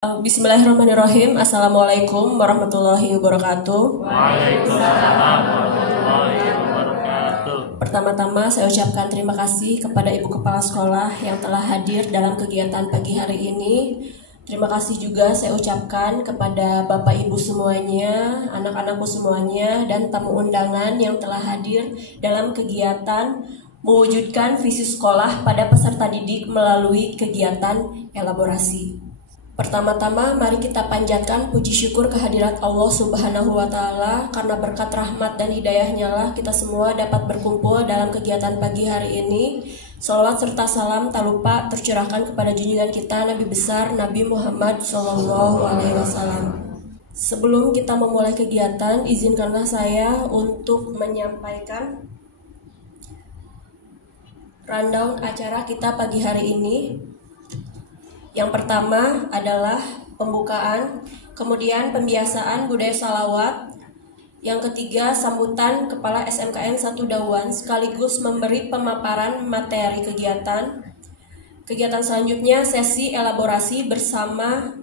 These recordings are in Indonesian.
Bismillahirrahmanirrahim. Assalamualaikum warahmatullahi wabarakatuh. Waalaikumsalam warahmatullahi wabarakatuh. Pertama-tama saya ucapkan terima kasih kepada Ibu Kepala Sekolah yang telah hadir dalam kegiatan pagi hari ini. Terima kasih juga saya ucapkan kepada Bapak Ibu semuanya, anak-anakku semuanya, dan tamu undangan yang telah hadir dalam kegiatan mewujudkan visi sekolah pada peserta didik melalui kegiatan elaborasi. Pertama-tama mari kita panjatkan puji syukur kehadirat Allah Subhanahu wa Ta'ala, karena berkat rahmat dan hidayahnya lah kita semua dapat berkumpul dalam kegiatan pagi hari ini. Salawat serta salam tak lupa tercurahkan kepada junjungan kita Nabi besar Nabi Muhammad SAW. Sebelum kita memulai kegiatan, izinkanlah saya untuk menyampaikan rundown acara kita pagi hari ini. Yang pertama adalah pembukaan, kemudian pembiasaan budaya salawat. Yang ketiga, sambutan Kepala SMKN 1 Dauan sekaligus memberi pemaparan materi kegiatan. Kegiatan selanjutnya sesi elaborasi bersama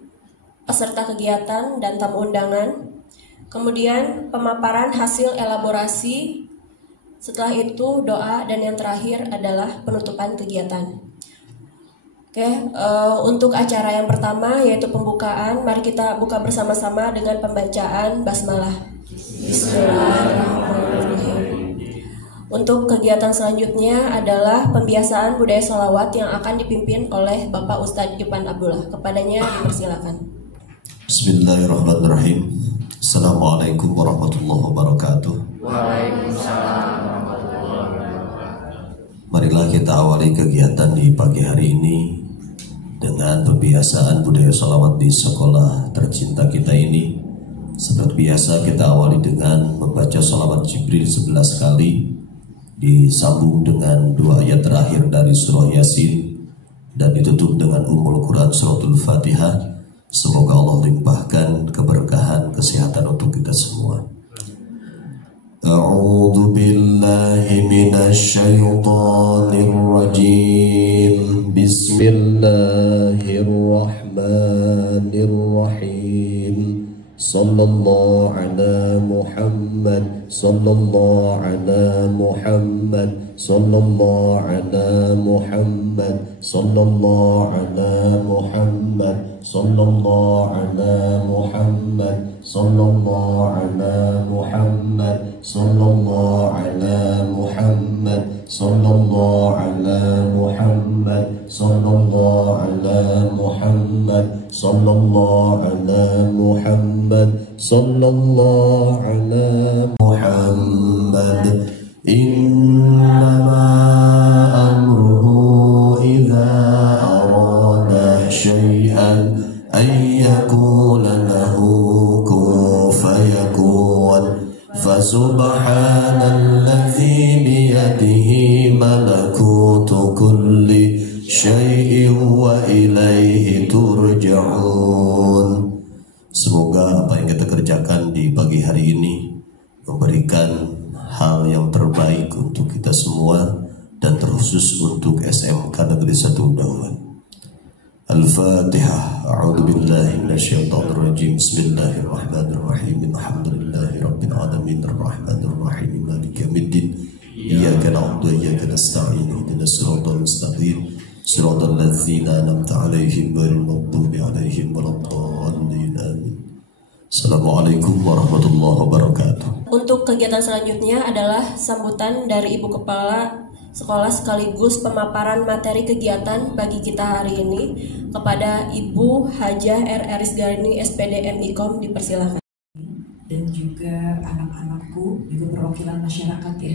peserta kegiatan dan tamu undangan. Kemudian pemaparan hasil elaborasi. Setelah itu doa, dan yang terakhir adalah penutupan kegiatan. Untuk acara yang pertama yaitu pembukaan, mari kita buka bersama-sama dengan pembacaan basmalah. Bismillahirrahmanirrahim. Untuk kegiatan selanjutnya adalah pembiasaan budaya sholawat yang akan dipimpin oleh Bapak Ustadz Ipan Abdullah. Kepadanya dipersilakan. Bismillahirrahmanirrahim. Assalamualaikum warahmatullahi wabarakatuh. Waalaikumsalam warahmatullahi wabarakatuh. Marilah kita awali kegiatan di pagi hari ini dengan pembiasaan budaya sholawat di sekolah tercinta kita ini. Seperti biasa kita awali dengan membaca sholawat Jibril 11 kali, disambung dengan 2 ayat terakhir dari surah Yasin, dan ditutup dengan Ummul Quran suratul Fatihah. Semoga Allah limpahkan keberkahan kesehatan untuk kita semua. A'udzu billahi minasy syaithanir rajim. Bismillahirrahmanirrahim. Sallallahu ala Muhammad, sallallahu ala Muhammad, sallallahu ala Muhammad, sallallahu ala Muhammad, sallallahu ala Muhammad, sallallahu ala Muhammad, sallallahu ala Muhammad, sallallahu ala Muhammad, sallallahu ala Muhammad, sallallahu ala Muhammad, sallallahu ala Muhammad. Innama amruhu idza arada syai'an ay yaqula lahu kun fayakun. Fasubhanalladzi biyadihi malakutu kulli syai'in wa ilaihi turja'un. Semoga apa yang kita kerjakan di pagi hari ini memberikan hal yang terbaik untuk kita semua, dan terkhusus untuk SMK Negeri 1 Dauan. Al-Fatihah. A'udzu billahi minasyaitonir rajim. Bismillahirrahmanirrahim. Alhamdulillahirabbil alamin arrahmanir rahim maliki yaumiddin. Iyyaka na'budu wa iyyaka nasta'in. Ihdinas siratal mustaqim. Siratal ladzina an'amta 'alaihim ghairil maghdubi 'alaihim waladdallin. Amin. Assalamualaikum warahmatullahi wabarakatuh. Untuk kegiatan selanjutnya adalah sambutan dari Ibu Kepala Sekolah sekaligus pemaparan materi kegiatan bagi kita hari ini kepada Ibu Hajah R. Arisgarini SPD MIKOM, dipersilakan. Dan juga anak-anakku, juga perwakilan masyarakat ya,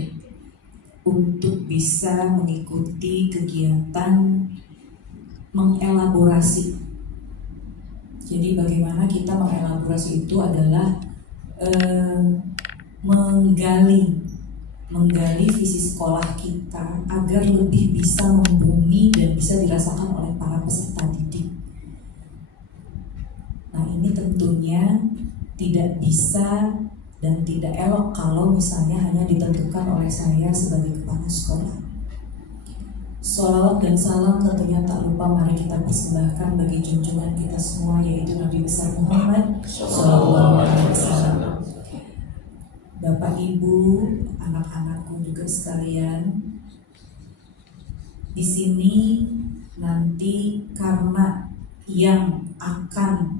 untuk bisa mengikuti kegiatan mengelaborasi. Jadi bagaimana kita mengelaborasi itu adalah menggali visi sekolah kita agar lebih bisa membumi dan bisa dirasakan oleh para peserta didik. Nah, ini tentunya tidak bisa dan tidak elok kalau misalnya hanya ditentukan oleh saya sebagai kepala sekolah. Sholawat dan salam tentunya tak lupa mari kita persembahkan bagi junjungan kita semua, yaitu Nabi besar Muhammad Sallallahu Alaihi Wasallam. Bapak Ibu, anak-anakku juga sekalian, di sini nanti karena yang akan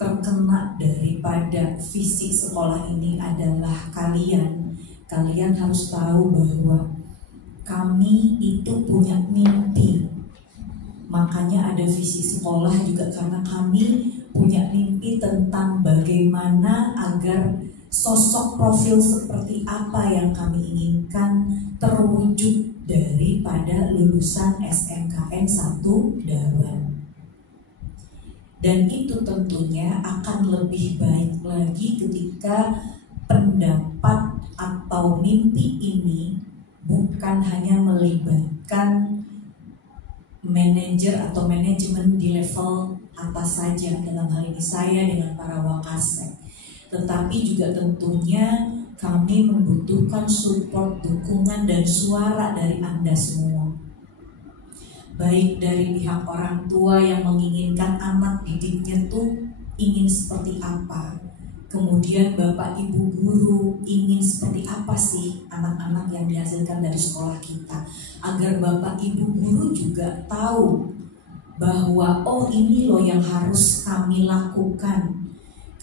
terkena daripada visi sekolah ini adalah kalian harus tahu bahwa kami itu punya mimpi. Makanya ada visi sekolah juga karena kami punya mimpi tentang bagaimana agar sosok profil seperti apa yang kami inginkan terwujud daripada lulusan SMKN 1 Dawan. Dan itu tentunya akan lebih baik lagi ketika pendapat atau mimpi ini bukan hanya melibatkan manajer atau manajemen di level atas saja, dalam hal ini saya dengan para wakasek, tetapi juga tentunya kami membutuhkan support, dukungan, dan suara dari Anda semua. Baik dari pihak orang tua yang menginginkan anak didiknya tuh ingin seperti apa, kemudian Bapak Ibu guru ingin seperti apa sih anak-anak yang dihasilkan dari sekolah kita, agar Bapak Ibu guru juga tahu bahwa oh ini loh yang harus kami lakukan.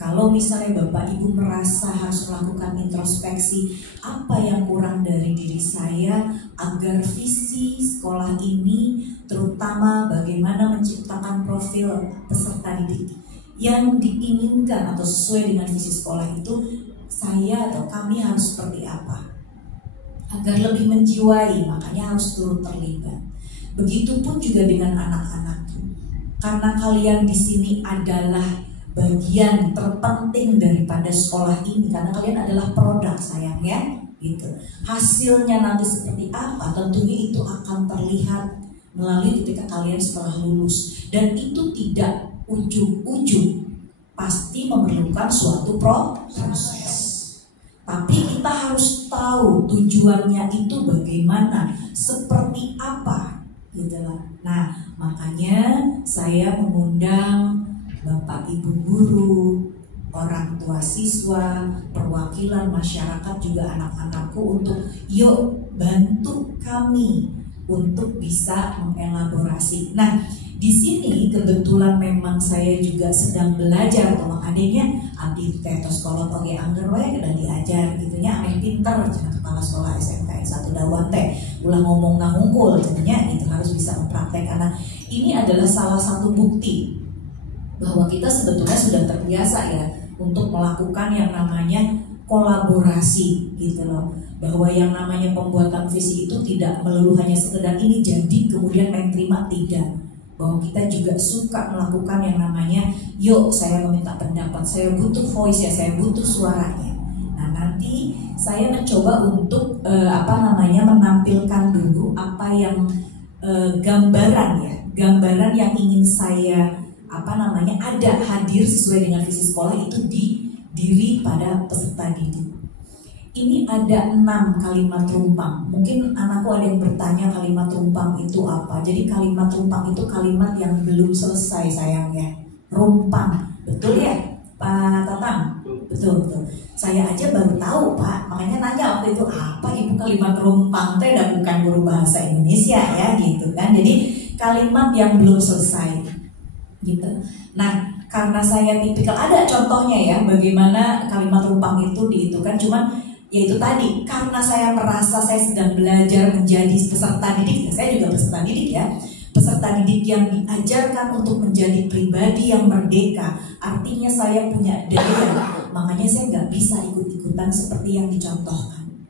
Kalau misalnya Bapak Ibu merasa harus melakukan introspeksi, apa yang kurang dari diri saya agar visi sekolah ini, terutama bagaimana menciptakan profil peserta didik yang diinginkan atau sesuai dengan visi sekolah itu, saya atau kami harus seperti apa agar lebih menjiwai, makanya harus turut terlibat. Begitupun juga dengan anak-anak, karena kalian di sini adalah bagian terpenting daripada sekolah ini, karena kalian adalah produk sayangnya gitu. Hasilnya nanti seperti apa tentunya itu akan terlihat melalui ketika kalian setelah lulus, dan itu tidak ujung-ujung, pasti memerlukan suatu proses. Tapi kita harus tahu tujuannya itu bagaimana, seperti apa gitu lah. Nah, makanya saya mengundang Bapak Ibu guru, orang tua siswa, perwakilan masyarakat juga anak-anakku untuk yuk bantu kami untuk bisa mengelaborasi. Nah, di sini kebetulan memang saya juga sedang belajar, atau adanya abdi tetos sekolah pakai anggerwe dan diajar gitunya, ame pinter cenah kepala sekolah SMKN 1 Dawan teh ulah ngomong nahungkul cenanya, itu harus bisa mempraktek, karena ini adalah salah satu bukti bahwa kita sebetulnya sudah terbiasa ya untuk melakukan yang namanya kolaborasi gitu loh, bahwa yang namanya pembuatan visi itu tidak melulu hanya sekedar ini jadi kemudian main terima, tidak, bahwa kita juga suka melakukan yang namanya yuk saya meminta pendapat, saya butuh voice ya, saya butuh suaranya. Nah, nanti saya mencoba untuk menampilkan dulu apa yang gambaran yang ingin saya ada hadir sesuai dengan visi sekolah itu di diri pada peserta didik. Ini ada 6 kalimat rumpang. Mungkin anakku ada yang bertanya kalimat rumpang itu apa. Jadi kalimat rumpang itu kalimat yang belum selesai sayangnya. Rumpang, betul ya Pak Tatang? Betul. Saya aja baru tahu Pak, makanya nanya waktu itu apa ibu kalimat rumpang teh, dan bukan guru bahasa Indonesia ya gitu kan. Jadi kalimat yang belum selesai gitu. Nah, karena saya tipikal, ada contohnya ya bagaimana kalimat rumpang itu dihitungkan, cuman yaitu tadi karena saya merasa saya sedang belajar menjadi peserta didik, saya juga peserta didik ya, peserta didik yang diajarkan untuk menjadi pribadi yang merdeka, artinya saya punya daya, makanya saya nggak bisa ikut-ikutan seperti yang dicontohkan.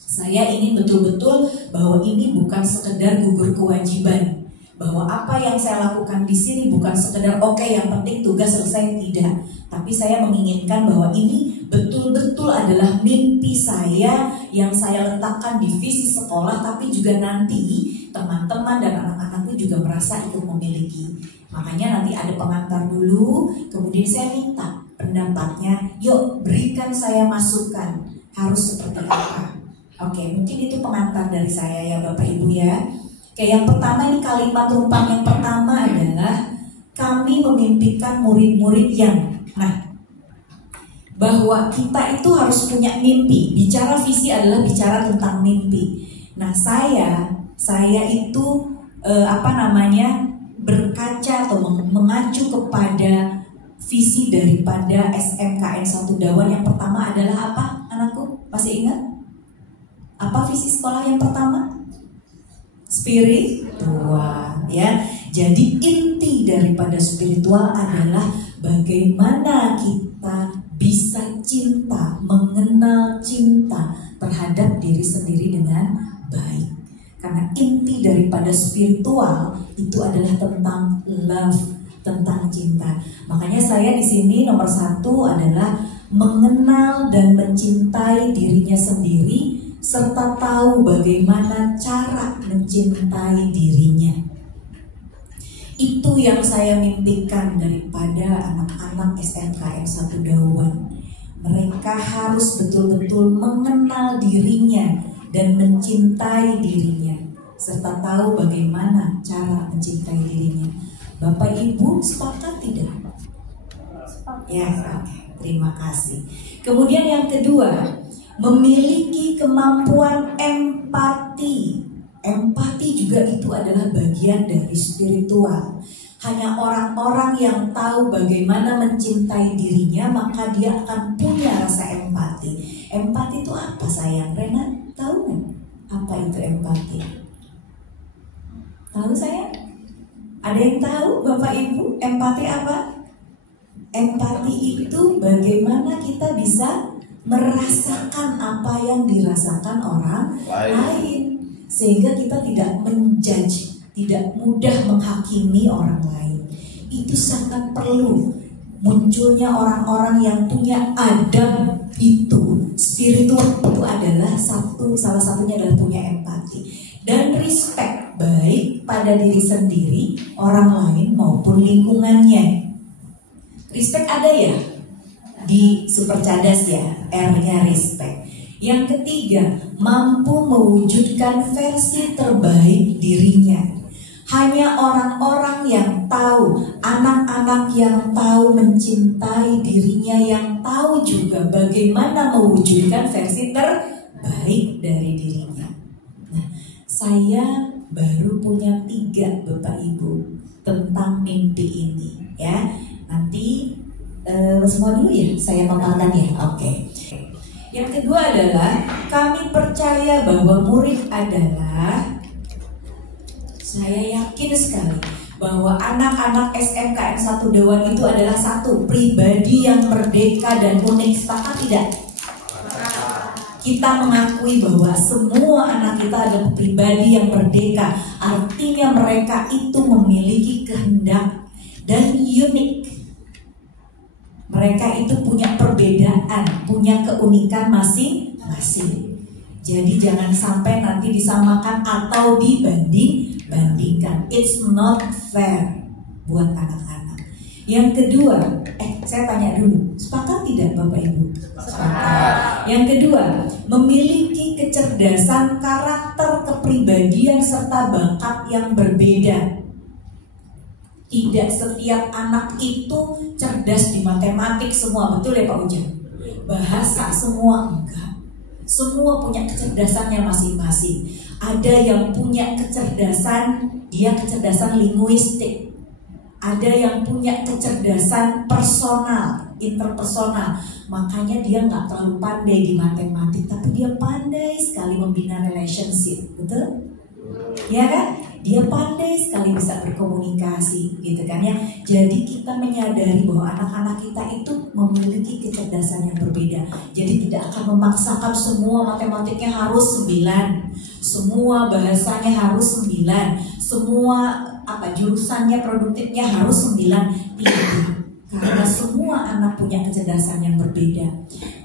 Saya ingin betul-betul bahwa ini bukan sekedar gugur kewajiban, bahwa apa yang saya lakukan di sini bukan sekedar oke, yang penting tugas selesai, tidak. Tapi saya menginginkan bahwa ini betul-betul adalah mimpi saya yang saya letakkan di visi sekolah, tapi juga nanti teman-teman dan anak-anakku juga merasa ikut memiliki. Makanya nanti ada pengantar dulu, kemudian saya minta pendapatnya, yuk berikan saya masukan, harus seperti apa. Oke, mungkin itu pengantar dari saya ya Bapak Ibu ya. Oke, yang pertama ini kalimat tumpang yang pertama adalah kami memimpikan murid-murid yang, bahwa kita itu harus punya mimpi. Bicara visi adalah bicara tentang mimpi. Nah, saya itu berkaca atau mengacu kepada visi daripada SMKN 1 Dawan. Yang pertama adalah apa, anakku? Masih ingat? Apa visi sekolah yang pertama? Spiritual, ya. Jadi inti daripada spiritual adalah bagaimana kita bisa cinta, mengenal cinta terhadap diri sendiri dengan baik. Karena inti daripada spiritual itu adalah tentang love, tentang cinta. Makanya saya di sini nomor 1 adalah mengenal dan mencintai dirinya sendiri, serta tahu bagaimana cara mencintai dirinya. Itu yang saya mimpikan daripada anak-anak SMKN 1 Dawan. Mereka harus betul-betul mengenal dirinya dan mencintai dirinya, serta tahu bagaimana cara mencintai dirinya. Bapak Ibu sepakat tidak? Ya, oke. Terima kasih. Kemudian yang kedua, memiliki kemampuan empati. Empati juga itu adalah bagian dari spiritual. Hanya orang-orang yang tahu bagaimana mencintai dirinya, maka dia akan punya rasa empati. Empati itu apa, sayang? Rena, tahu nggak apa itu empati? Tahu sayang? Ada yang tahu, Bapak Ibu, empati apa? Empati itu bagaimana kita bisa merasakan apa yang dirasakan orang lain, sehingga kita tidak menjudge, tidak mudah menghakimi orang lain. Itu sangat perlu munculnya orang-orang yang punya adab itu. Spiritual itu adalah salah satunya adalah punya empati dan respect, baik pada diri sendiri, orang lain maupun lingkungannya. Respect ada ya di Super Cadas ya, R-nya respect. Yang ketiga, mampu mewujudkan versi terbaik dirinya. Hanya orang-orang yang tahu, anak-anak yang tahu mencintai dirinya, yang tahu juga bagaimana mewujudkan versi terbaik dari dirinya. Nah, saya baru punya 3 Bapak Ibu tentang mimpi ini ya. Nanti semua dulu ya, saya paparkan ya. Oke. Yang kedua adalah kami percaya bahwa murid adalah, saya yakin sekali bahwa anak-anak SMKN 1 Dawan itu adalah satu pribadi yang merdeka dan unik. Sepakat tidak? Kita mengakui bahwa semua anak kita adalah pribadi yang merdeka. Artinya mereka itu memiliki kehendak dan unik. Mereka itu punya perbedaan, punya keunikan masing-masing. Jadi jangan sampai nanti disamakan atau dibanding-bandingkan. It's not fair buat anak-anak. Yang kedua, saya tanya dulu, sepakat tidak Bapak Ibu? Sepakat. Yang kedua, memiliki kecerdasan karakter, kepribadian serta bakat yang berbeda. Tidak setiap anak itu cerdas di matematik semua, betul ya Pak Ujang? Bahasa semua enggak. Semua punya kecerdasannya masing-masing. Ada yang punya kecerdasan, dia kecerdasan linguistik. Ada yang punya kecerdasan personal, interpersonal. Makanya dia nggak terlalu pandai di matematik, tapi dia pandai sekali membina relationship, betul? Ya kan? Dia pandai sekali bisa berkomunikasi, gitu kan ya. Jadi kita menyadari bahwa anak-anak kita itu memiliki kecerdasan yang berbeda. Jadi tidak akan memaksakan semua matematiknya harus 9, semua bahasanya harus 9, semua jurusannya produktifnya harus 9. Tidak. Karena semua anak punya kecerdasan yang berbeda,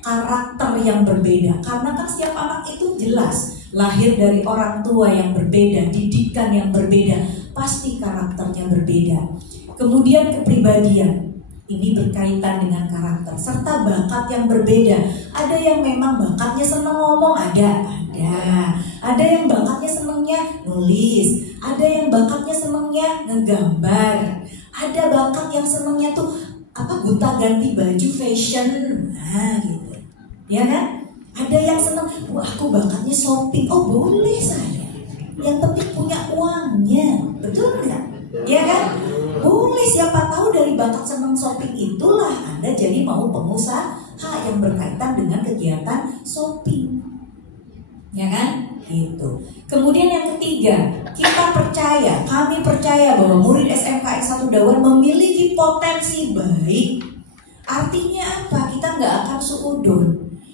karakter yang berbeda. Karena kan setiap anak itu jelas lahir dari orang tua yang berbeda, didikan yang berbeda, pasti karakternya berbeda. Kemudian kepribadian, ini berkaitan dengan karakter, serta bakat yang berbeda. Ada yang memang bakatnya senang ngomong, ada yang bakatnya senang senengnya nulis, ada yang bakatnya senengnya ngegambar, ada bakat yang senengnya tuh gonta ganti baju fashion, nah gitu, ya kan? Ada yang seneng, aku bakatnya shopping, oh boleh saya, yang penting punya uangnya, betul nggak? Ya kan? Boleh, siapa tahu dari bakat seneng shopping itulah Anda jadi mau pengusaha yang berkaitan dengan kegiatan shopping, ya kan? Gitu. Kemudian yang ketiga, kami percaya bahwa murid SMKN 1 Dawan memiliki potensi baik. Artinya apa? Kita nggak akan suudon.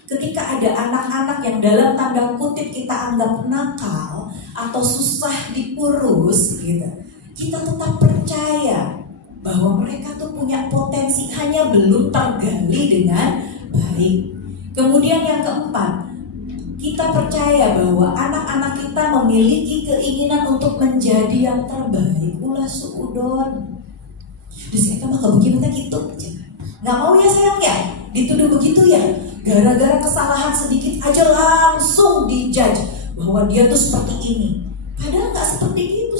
Ketika ada anak-anak yang dalam tanda kutip kita anggap nakal atau susah diurus, gitu, kita tetap percaya bahwa mereka tuh punya potensi, hanya belum tergali dengan baik. Kemudian yang keempat, kita percaya bahwa anak-anak kita memiliki keinginan untuk menjadi yang terbaik. Ulah suudon. Terus kita mah bagaimana gitu? Nggak mau ya sayang ya, dituduh begitu ya. Gara-gara kesalahan sedikit aja langsung dijudge bahwa dia tuh seperti ini. Padahal nggak seperti itu.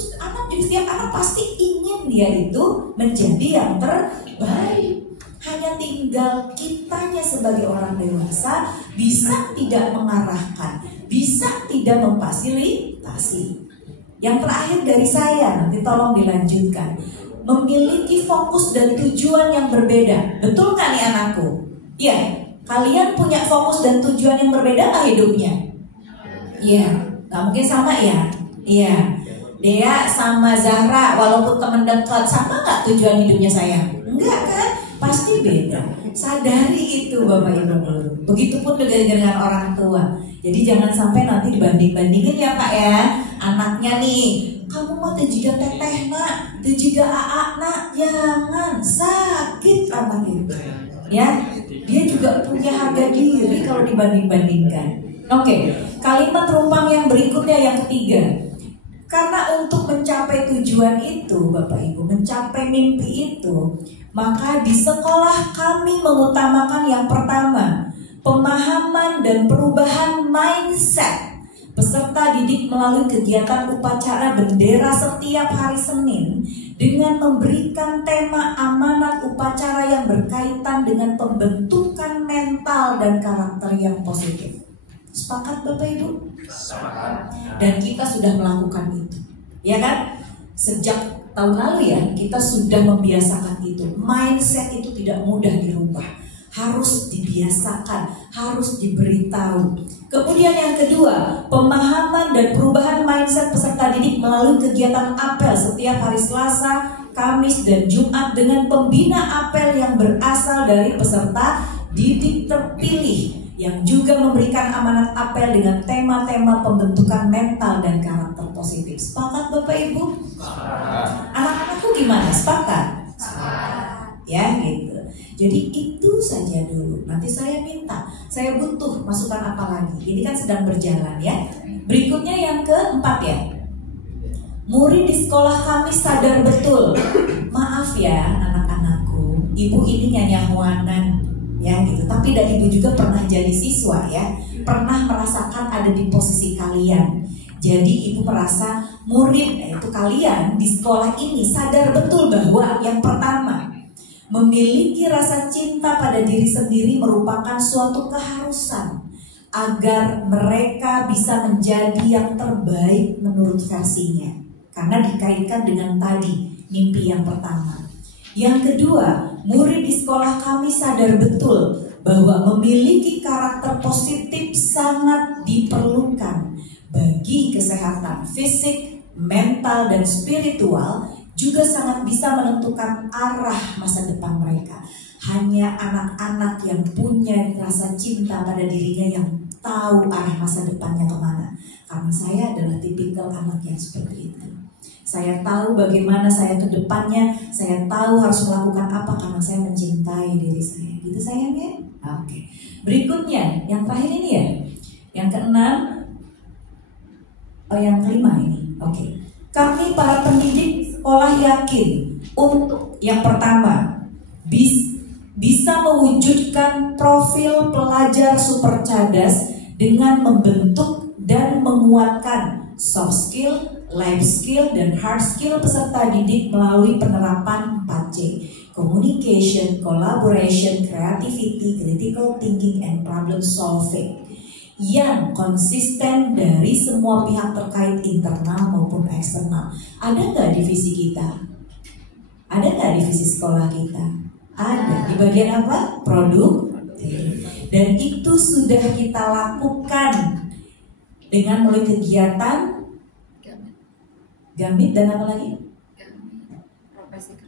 Setiap anak pasti ingin dia itu menjadi yang terbaik. Hanya tinggal kitanya sebagai orang dewasa bisa tidak mengarahkan, bisa tidak memfasilitasi. Yang terakhir dari saya, nanti tolong dilanjutkan. Memiliki fokus dan tujuan yang berbeda. Betul nggak nih anakku? Iya. Kalian punya fokus dan tujuan yang berbeda nggak hidupnya? Iya. Nggak mungkin sama ya? Iya. Dea sama Zahra walaupun teman dekat, sama nggak tujuan hidupnya saya? Enggak kan? Pasti beda. Sadari itu Bapak Ibu guru. Begitupun dengan orang tua. Jadi jangan sampai nanti dibanding-bandingin ya Pak ya. Anaknya nih, kamu mah teu jiga teteh nak, teu jiga aa nak, jangan, sakit anak itu. Ya, dia juga punya harga diri kalau dibanding-bandingkan. Oke, kalimat rumpang yang berikutnya yang ketiga. Karena untuk mencapai tujuan itu, Bapak Ibu, mencapai mimpi itu, maka di sekolah kami mengutamakan yang pertama, pemahaman dan perubahan mindset peserta didik melalui kegiatan upacara bendera setiap hari Senin dengan memberikan tema amanat upacara yang berkaitan dengan pembentukan mental dan karakter yang positif. Sepakat Bapak Ibu? Sepakat. Dan kita sudah melakukan itu, ya kan? Sejak tahun lalu ya, kita sudah membiasakan itu. Mindset itu tidak mudah dirubah, harus dibiasakan, harus diberitahu. Kemudian yang kedua, pemahaman dan perubahan mindset peserta didik melalui kegiatan apel setiap hari Selasa, Kamis, dan Jumat dengan pembina apel yang berasal dari peserta didik terpilih yang juga memberikan amanat apel dengan tema-tema pembentukan mental dan karakter positif. Sepakat Bapak Ibu? Sepakat. Anak-anakku gimana? Sepakat? Sepakat. Ya gitu. Jadi itu saja dulu. Nanti saya minta, saya butuh masukan apa lagi. Ini kan sedang berjalan ya. Berikutnya yang keempat ya. Murid di sekolah kami sadar betul. Maaf ya anak-anakku, ibu ini nyanyahuanan ya gitu. Tapi dan ibu juga pernah jadi siswa ya, pernah merasakan ada di posisi kalian. Jadi ibu merasa murid, yaitu kalian di sekolah ini sadar betul bahwa yang pertama, memiliki rasa cinta pada diri sendiri merupakan suatu keharusan agar mereka bisa menjadi yang terbaik menurut versinya. Karena dikaitkan dengan tadi mimpi yang pertama. Yang kedua, murid di sekolah kami sadar betul bahwa memiliki karakter positif sangat diperlukan bagi kesehatan fisik, mental, dan spiritual, juga sangat bisa menentukan arah masa depan mereka. Hanya anak-anak yang punya rasa cinta pada dirinya yang tahu arah masa depannya kemana. Karena saya adalah tipikal anak yang seperti itu. Saya tahu bagaimana saya ke depannya, saya tahu harus melakukan apa karena saya mencintai diri saya. Gitu sayangnya? Oke. Berikutnya, yang terakhir ini ya. Yang keenam, yang kelima ini. Oke. Kami para pendidik sekolah yakin untuk yang pertama bisa mewujudkan profil pelajar super cerdas dengan membentuk dan menguatkan soft skill, life skill, dan hard skill peserta didik melalui penerapan 4C. Communication, collaboration, creativity, critical thinking, and problem solving yang konsisten dari semua pihak terkait internal maupun eksternal. Ada nggak divisi kita? Ada nggak divisi sekolah kita? Ada. Di bagian apa? Produk. Dan itu sudah kita lakukan dengan mulai kegiatan Gamit dan apa lagi?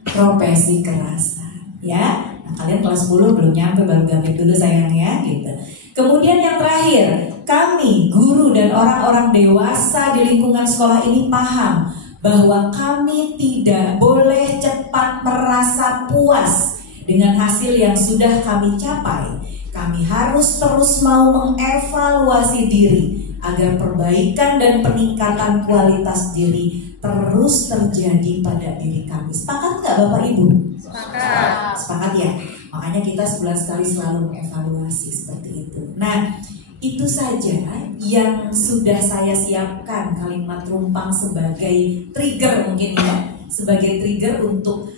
Profesi kerasan, ya. Nah, kalian kelas 10 belum nyampe, baru Gamit dulu sayang ya, gitu. Kemudian yang terakhir, kami guru dan orang-orang dewasa di lingkungan sekolah ini paham bahwa kami tidak boleh cepat merasa puas dengan hasil yang sudah kami capai. Kami harus terus mau mengevaluasi diri agar perbaikan dan peningkatan kualitas diri terus terjadi pada diri kami. Sepakat nggak Bapak Ibu? Sepakat. Sepakat ya. Makanya kita sebulan sekali selalu mengevaluasi seperti itu. Nah, itu saja yang sudah saya siapkan kalimat rumpang sebagai trigger mungkin ya, sebagai trigger untuk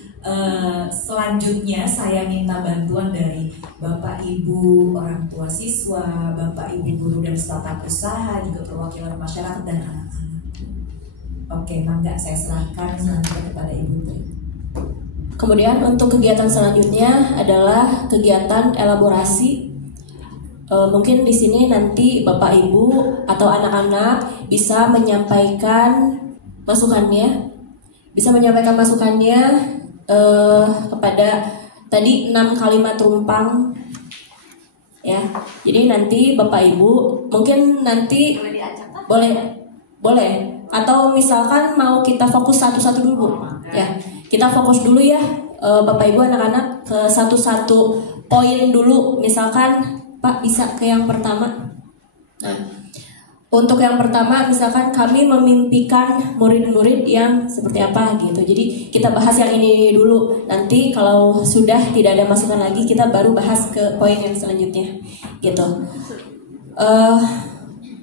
selanjutnya saya minta bantuan dari Bapak Ibu orang tua siswa, Bapak Ibu guru dan startup usaha, juga perwakilan masyarakat dan anak-anak. Oke, mangga saya serahkan selanjutnya kepada Ibu Tri. Kemudian untuk kegiatan selanjutnya adalah kegiatan elaborasi. Mungkin di sini nanti Bapak Ibu atau anak-anak bisa menyampaikan masukannya, kepada tadi 6 kalimat rumpang ya. Jadi nanti Bapak Ibu mungkin nanti boleh atau misalkan mau kita fokus satu-satu dulu ya. Kita fokus dulu ya Bapak Ibu anak-anak ke satu-satu poin dulu. Misalkan Pak bisa ke yang pertama. Nah, untuk yang pertama misalkan kami memimpikan murid-murid yang seperti apa gitu. Jadi kita bahas yang ini dulu. Nanti kalau sudah tidak ada masukan lagi kita baru bahas ke poin yang selanjutnya gitu.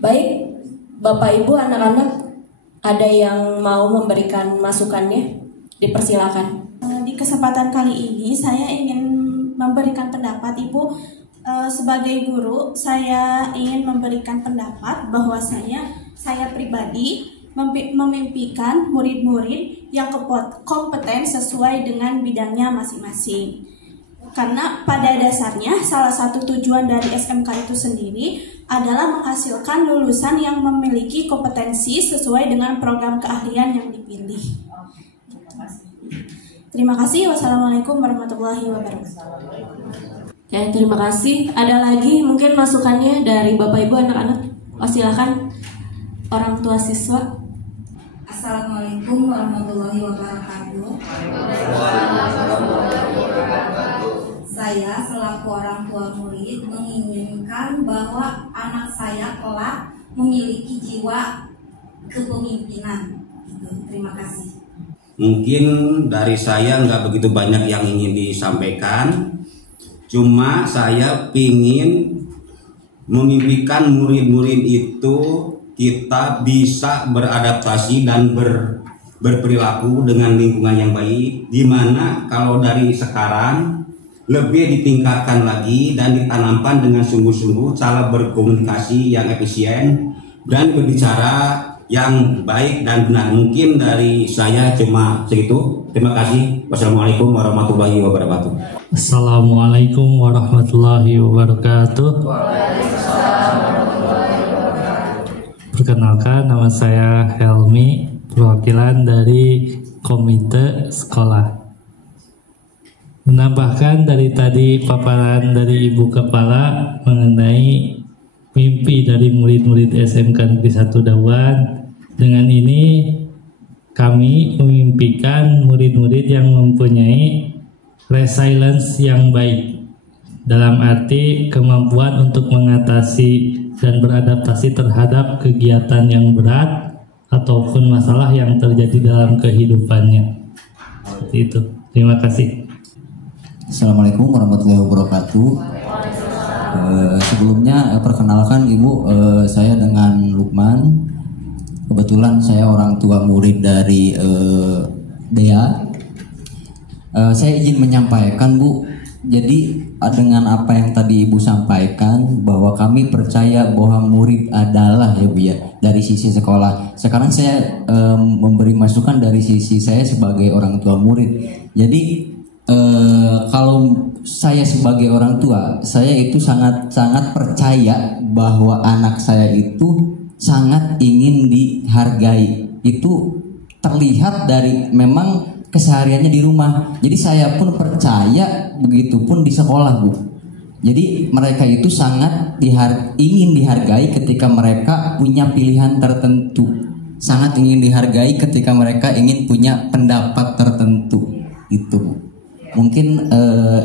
Baik Bapak Ibu anak-anak, ada yang mau memberikan masukannya? Dipersilakan. Di kesempatan kali ini saya ingin memberikan pendapat Ibu. Sebagai guru, saya ingin memberikan pendapat bahwa saya pribadi memimpikan murid-murid yang kompeten sesuai dengan bidangnya masing-masing. Karena pada dasarnya salah satu tujuan dari SMK itu sendiri adalah menghasilkan lulusan yang memiliki kompetensi sesuai dengan program keahlian yang dipilih. Terima kasih. Wassalamualaikum warahmatullahi wabarakatuh. Ya, terima kasih. Ada lagi mungkin masukannya dari Bapak Ibu anak-anak? Silakan orang tua siswa. Assalamualaikum warahmatullahi wabarakatuh. Saya selaku orang tua murid menginginkan bahwa anak saya kelak memiliki jiwa kepemimpinan. Terima kasih. Mungkin dari saya nggak begitu banyak yang ingin disampaikan. Cuma saya ingin memimpikan murid-murid itu kita bisa beradaptasi dan berperilaku dengan lingkungan yang baik, di mana kalau dari sekarang lebih ditingkatkan lagi dan ditanamkan dengan sungguh-sungguh cara berkomunikasi yang efisien dan berbicara yang baik dan benar. Mungkin dari saya cuma segitu. Terima kasih. Wassalamualaikum warahmatullahi wabarakatuh. Assalamualaikum warahmatullahi wabarakatuh. Perkenalkan, nama saya Helmi, perwakilan dari komite sekolah. Menambahkan dari tadi paparan dari Ibu Kepala mengenai mimpi dari murid-murid SMK Negeri 1 Dawan. Dengan ini kami memimpikan murid-murid yang mempunyai resilience yang baik, dalam arti kemampuan untuk mengatasi dan beradaptasi terhadap kegiatan yang berat ataupun masalah yang terjadi dalam kehidupannya. Seperti itu. Terima kasih. Assalamualaikum warahmatullahi wabarakatuh. Sebelumnya perkenalkan Ibu, saya dengan Lukman. Kebetulan saya orang tua murid dari Dea. Saya izin menyampaikan, Bu. Jadi dengan apa yang tadi Ibu sampaikan, bahwa kami percaya bahwa murid adalah, ya Bu ya, dari sisi sekolah. Sekarang saya memberi masukan dari sisi saya sebagai orang tua murid. Jadi kalau saya sebagai orang tua, saya itu sangat percaya bahwa anak saya itu sangat ingin dihargai. Itu terlihat dari memang kesehariannya di rumah. Jadi saya pun percaya begitu pun di sekolah, Bu. Jadi mereka itu sangat ingin dihargai ketika mereka punya pilihan tertentu. Sangat ingin dihargai ketika mereka ingin punya pendapat tertentu. Itu, Bu. Mungkin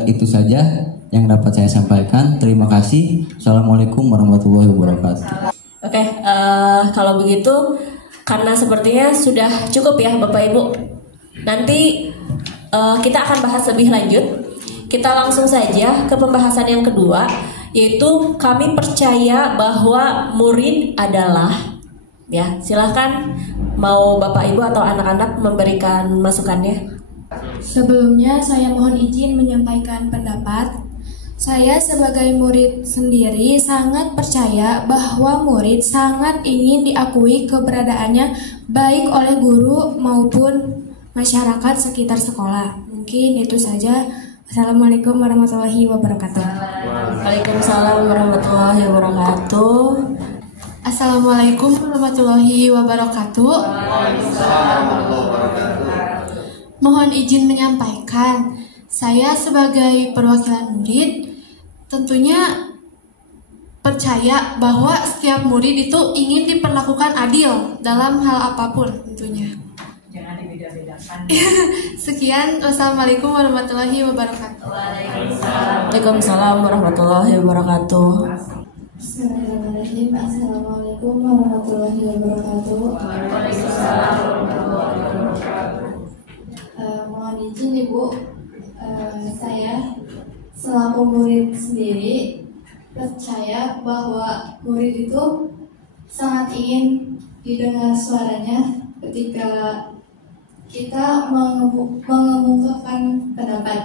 itu saja yang dapat saya sampaikan. Terima kasih. Assalamualaikum warahmatullahi wabarakatuh. Oke, kalau begitu karena sepertinya sudah cukup ya Bapak Ibu. Nanti kita akan bahas lebih lanjut. Kita langsung saja ke pembahasan yang kedua, yaitu kami percaya bahwa murid adalah. Ya, silakan mau Bapak Ibu atau anak-anak memberikan masukannya. Sebelumnya saya mohon izin menyampaikan pendapat. Saya sebagai murid sendiri sangat percaya bahwa murid sangat ingin diakui keberadaannya baik oleh guru maupun masyarakat sekitar sekolah. Mungkin itu saja. Assalamualaikum warahmatullahi wabarakatuh. Waalaikumsalam warahmatullahi wabarakatuh. Assalamualaikum warahmatullahi wabarakatuh. Mohon izin menyampaikan, saya sebagai perwakilan murid tentunya percaya bahwa setiap murid itu ingin diperlakukan adil dalam hal apapun tentunya. Jangan dibeda-bedakan. Sekian, wassalamualaikum warahmatullahi wabarakatuh. Waalaikumsalam warahmatullahi wabarakatuh. Bismillahirrahmanirrahim. Assalamualaikum warahmatullahi wabarakatuh. Mohon izin Ibu, saya selaku murid sendiri percaya bahwa murid itu sangat ingin didengar suaranya ketika kita mengemukakan pendapat.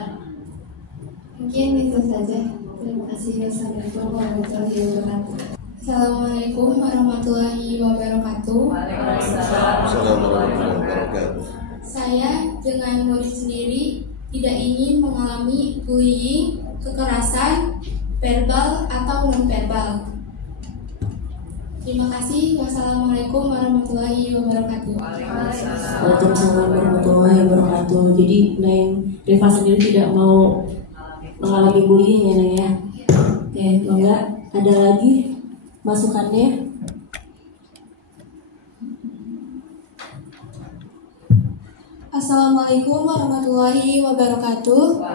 Mungkin itu saja. Terima kasih. Wassalamualaikum warahmatullahi wabarakatuh. Assalamualaikum warahmatullahi wabarakatuh. Saya dengan murid sendiri tidak ingin mengalami bullying, kekerasan, verbal atau non-verbal. Terima kasih. Wassalamualaikum warahmatullahi wabarakatuh. Waalaikumsalam warahmatullahi wabarakatuh. Jadi Neng Reva sendiri tidak mau mengalami bullying ya Neng ya. Oke, enggak ada lagi masukannya. Assalamualaikum warahmatullahi wabarakatuh.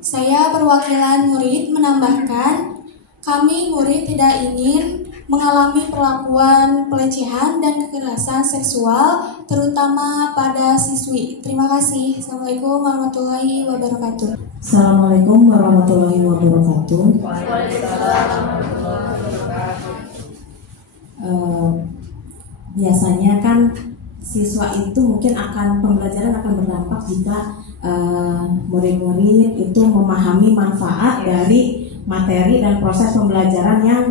Saya perwakilan murid menambahkan, kami murid tidak ingin mengalami perlakuan pelecehan dan kekerasan seksual, terutama pada siswi. Terima kasih. Assalamualaikum warahmatullahi wabarakatuh. Assalamualaikum warahmatullahi wabarakatuh. Biasanya kan siswa itu mungkin pembelajaran akan berdampak jika murid-murid itu memahami manfaat dari materi dan proses pembelajaran yang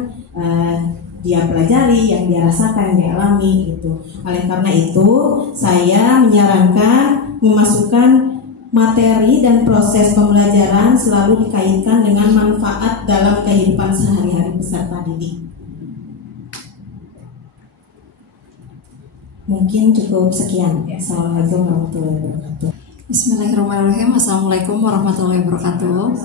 dia pelajari, yang dia rasakan, yang dia alami gitu. Oleh karena itu, saya menyarankan memasukkan materi dan proses pembelajaran selalu dikaitkan dengan manfaat dalam kehidupan sehari-hari peserta didik. Mungkin cukup sekian. Assalamualaikum warahmatullahi wabarakatuh. Bismillahirrahmanirrahim. Assalamualaikum warahmatullahi wabarakatuh.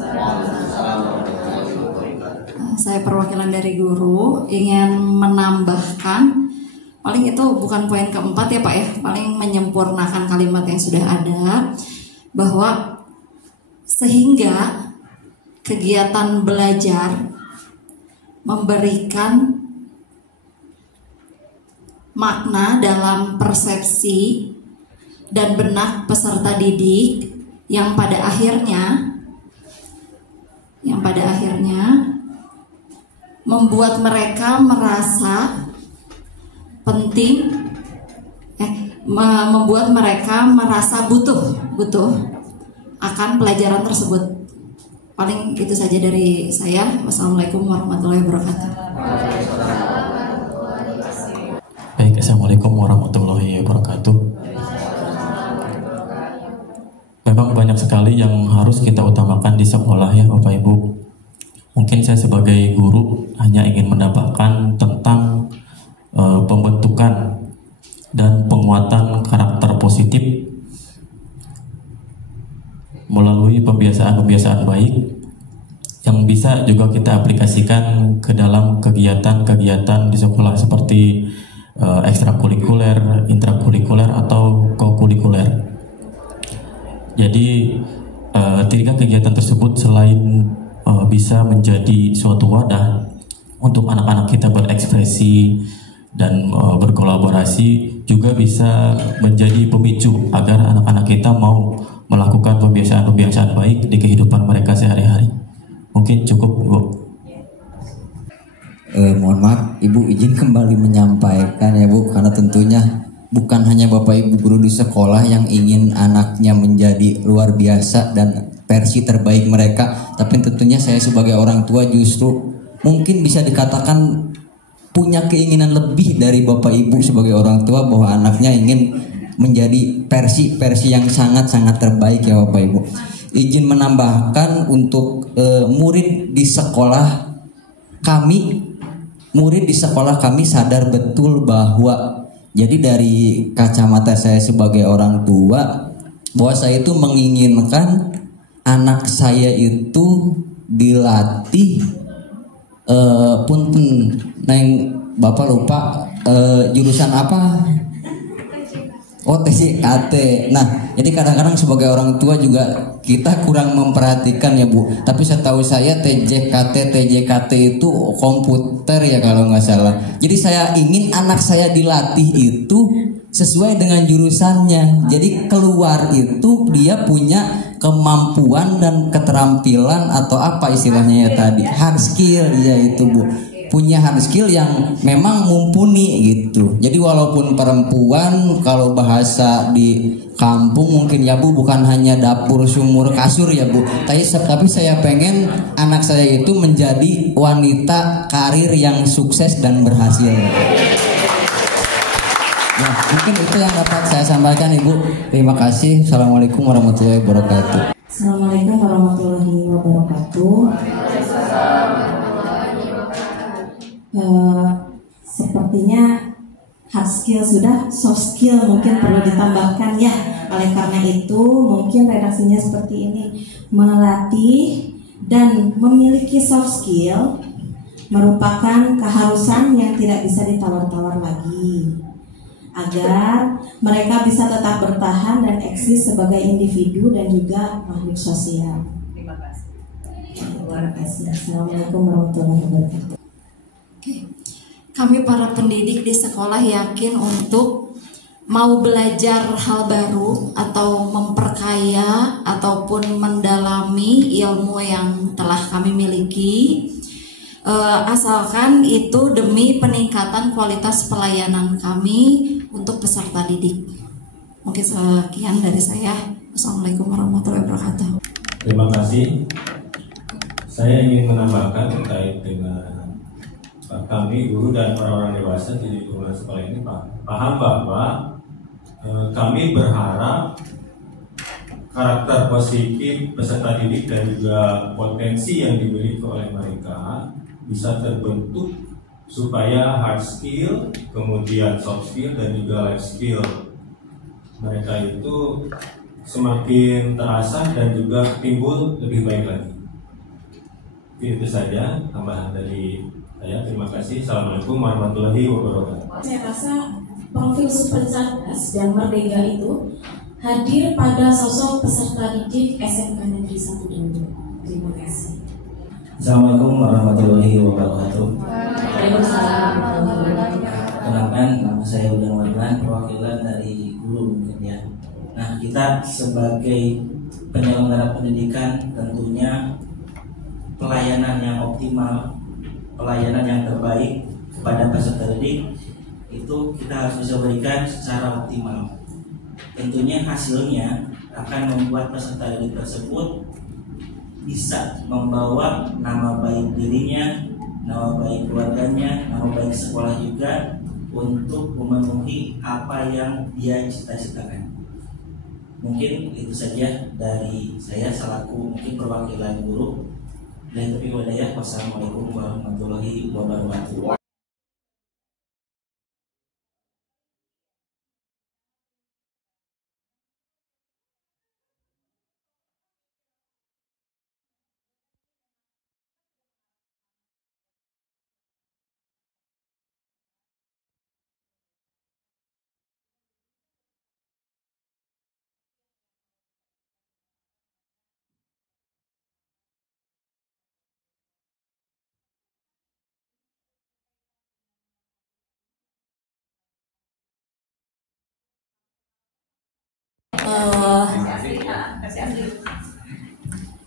Saya perwakilan dari guru ingin menambahkan, paling itu bukan poin keempat ya Pak ya, paling menyempurnakan kalimat yang sudah ada, bahwa sehingga kegiatan belajar memberikan makna dalam persepsi dan benak peserta didik yang pada akhirnya membuat mereka merasa penting, membuat mereka merasa butuh akan pelajaran tersebut. Paling itu saja dari saya. Wassalamualaikum warahmatullahi wabarakatuh. Baik, assalamualaikum warahmatullahi wabarakatuh. Memang banyak sekali yang harus kita utamakan di sekolah ya Bapak Ibu. Mungkin saya sebagai guru hanya ingin menambahkan tentang pembentukan dan penguatan karakter positif melalui pembiasaan-pembiasaan baik yang bisa juga kita aplikasikan ke dalam kegiatan-kegiatan di sekolah seperti ekstrakurikuler, intrakurikuler atau kokurikuler. Jadi tiga kegiatan tersebut selain bisa menjadi suatu wadah untuk anak-anak kita berekspresi dan berkolaborasi, juga bisa menjadi pemicu agar anak-anak kita mau melakukan pembiasaan-pembiasaan baik di kehidupan mereka sehari-hari. Mungkin cukup, Bu. Mohon maaf, Ibu izin kembali menyampaikan ya Bu, karena tentunya bukan hanya Bapak Ibu guru di sekolah yang ingin anaknya menjadi luar biasa dan versi terbaik mereka, tapi tentunya saya sebagai orang tua justru mungkin bisa dikatakan punya keinginan lebih dari Bapak Ibu sebagai orang tua, bahwa anaknya ingin menjadi versi yang sangat-sangat terbaik ya Bapak Ibu. Izin menambahkan untuk murid di sekolah kami sadar betul bahwa, jadi dari kacamata saya sebagai orang tua, bahwa saya itu menginginkan anak saya itu dilatih punten neng Bapak lupa jurusan apa? Oh, TJKT. Nah, jadi kadang-kadang sebagai orang tua juga kita kurang memperhatikan ya Bu. Tapi setahu saya TJKT itu komputer ya kalau nggak salah. Jadi saya ingin anak saya dilatih itu sesuai dengan jurusannya. Jadi keluar itu dia punya kemampuan dan keterampilan atau apa istilahnya ya tadi, hard skill ya itu Bu. Punya hard skill yang memang mumpuni gitu. Jadi walaupun perempuan, kalau bahasa di kampung mungkin ya Bu, bukan hanya dapur, sumur, kasur ya Bu. Tapi saya pengen anak saya itu menjadi wanita karir yang sukses dan berhasil. Nah, mungkin itu yang dapat saya sampaikan Ibu. Terima kasih. Assalamualaikum warahmatullahi wabarakatuh. Assalamualaikum warahmatullahi wabarakatuh. Sepertinya hard skill sudah, soft skill mungkin perlu ditambahkan ya. Oleh karena itu mungkin redaksinya seperti ini: melatih dan memiliki soft skill merupakan keharusan yang tidak bisa ditawar-tawar lagi, agar mereka bisa tetap bertahan dan eksis sebagai individu dan juga makhluk sosial. Terima kasih. Assalamualaikum warahmatullahi wabarakatuh. Kami para pendidik di sekolah yakin untuk mau belajar hal baru atau memperkaya ataupun mendalami ilmu yang telah kami miliki, asalkan itu demi peningkatan kualitas pelayanan kami untuk peserta didik. Mungkin sekian dari saya. Assalamualaikum warahmatullahi wabarakatuh. Terima kasih. Saya ingin menambahkan terkait dengan kami guru dan orang-orang dewasa di lingkungan sekolah ini paham bahwa kami berharap karakter positif peserta didik dan juga potensi yang dimiliki oleh mereka bisa terbentuk supaya hard skill, kemudian soft skill dan juga life skill mereka itu semakin terasah dan juga timbul lebih baik lagi. Itu saja tambahan dari saya. Terima kasih. Assalamualaikum warahmatullahi wabarakatuh. Saya rasa profil super cerdas dan merdeka itu hadir pada sosok peserta didik SMK Negeri 1 Denggo. Terima kasih. Assalamualaikum warahmatullahi wabarakatuh. Waalaikumsalam. Kenalkan, nama saya Udan Wadlan, perwakilan dari guru mungkin ya. Nah, kita sebagai penyelenggara pendidikan tentunya pelayanan yang optimal, pelayanan yang terbaik kepada peserta didik itu kita harus bisa berikan secara optimal. Tentunya hasilnya akan membuat peserta didik tersebut bisa membawa nama baik dirinya, nama baik keluarganya, nama baik sekolah juga untuk memenuhi apa yang dia cita-citakan. Mungkin itu saja dari saya selaku mungkin perwakilan guru. Dan taufiq wal hidayah. Wassalamualaikum warahmatullahi wabarakatuh.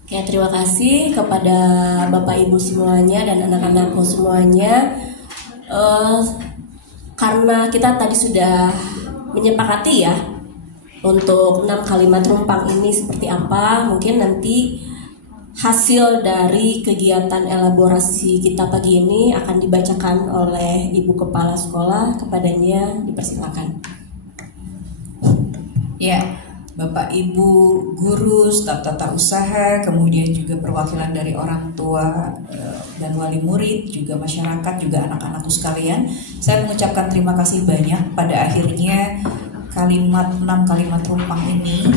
Ya, terima kasih kepada Bapak Ibu semuanya dan anak-anakku semuanya. Karena kita tadi sudah menyepakati ya untuk 6 kalimat rumpang ini seperti apa, mungkin nanti hasil dari kegiatan elaborasi kita pagi ini akan dibacakan oleh Ibu Kepala Sekolah. Kepadanya dipersilakan. Ya, Bapak Ibu guru, staf tata usaha, kemudian juga perwakilan dari orang tua dan wali murid, juga masyarakat, juga anak-anakku sekalian. Saya mengucapkan terima kasih banyak. Pada akhirnya 6 kalimat rumpang ini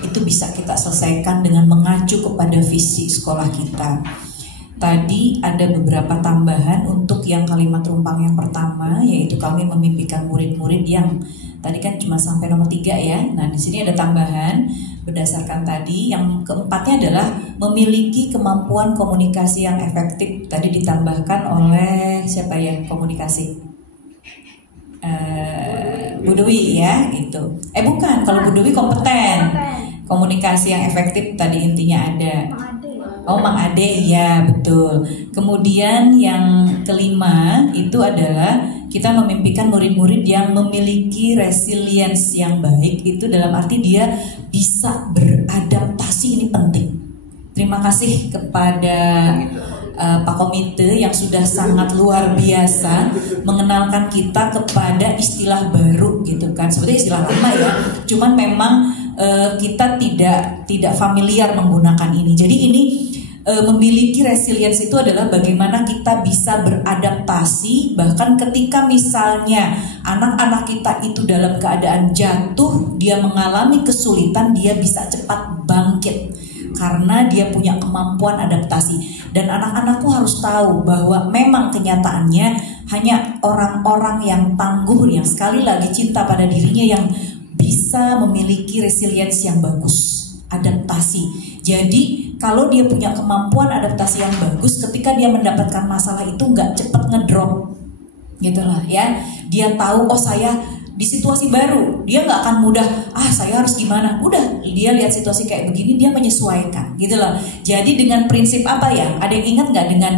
itu bisa kita selesaikan dengan mengacu kepada visi sekolah kita. Tadi ada beberapa tambahan untuk yang kalimat rumpang yang pertama, yaitu kami memimpikan murid-murid yang tadi kan cuma sampai nomor 3 ya. Nah, di sini ada tambahan berdasarkan tadi. Yang keempatnya adalah memiliki kemampuan komunikasi yang efektif. Tadi ditambahkan oleh siapa ya komunikasi? Bu Dewi ya, gitu. Bukan, kalau Bu Dewi kompeten. Komunikasi yang efektif tadi intinya ada. Oh, Mang Ade, ya betul. Kemudian yang kelima itu adalah kita memimpikan murid-murid yang memiliki resilience yang baik. Itu dalam arti dia bisa beradaptasi, ini penting. Terima kasih kepada Pak Komite yang sudah sangat luar biasa mengenalkan kita kepada istilah baru gitu kan. Sebenarnya istilah lama ya, cuman memang kita tidak familiar menggunakan ini. Jadi ini memiliki resilience itu adalah bagaimana kita bisa beradaptasi, bahkan ketika misalnya anak-anak kita itu dalam keadaan jatuh, dia mengalami kesulitan, dia bisa cepat bangkit karena dia punya kemampuan adaptasi. Dan anak-anakku harus tahu bahwa memang kenyataannya hanya orang-orang yang tangguh, yang sekali lagi cinta pada dirinya, yang bisa memiliki resilience yang bagus, adaptasi. Jadi kalau dia punya kemampuan adaptasi yang bagus, ketika dia mendapatkan masalah itu nggak cepat ngedrop, gitulah ya. Dia tahu, oh saya di situasi baru, dia nggak akan mudah. Saya harus gimana? Udah, dia lihat situasi kayak begini, dia menyesuaikan, gitulah. Jadi dengan prinsip apa ya? Ada yang ingat nggak dengan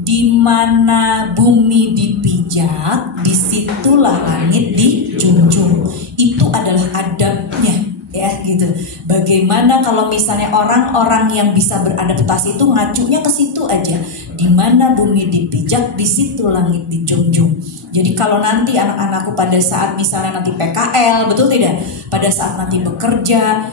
di mana bumi dipijak, disitulah langit dijunjung. Itu adalah adabnya. Ya gitu. Bagaimana kalau misalnya orang-orang yang bisa beradaptasi itu ngacunya ke situ aja. Di mana bumi dipijak, di situ langit dijunjung. Jadi kalau nanti anak-anakku pada saat misalnya nanti PKL, betul tidak? Pada saat nanti bekerja,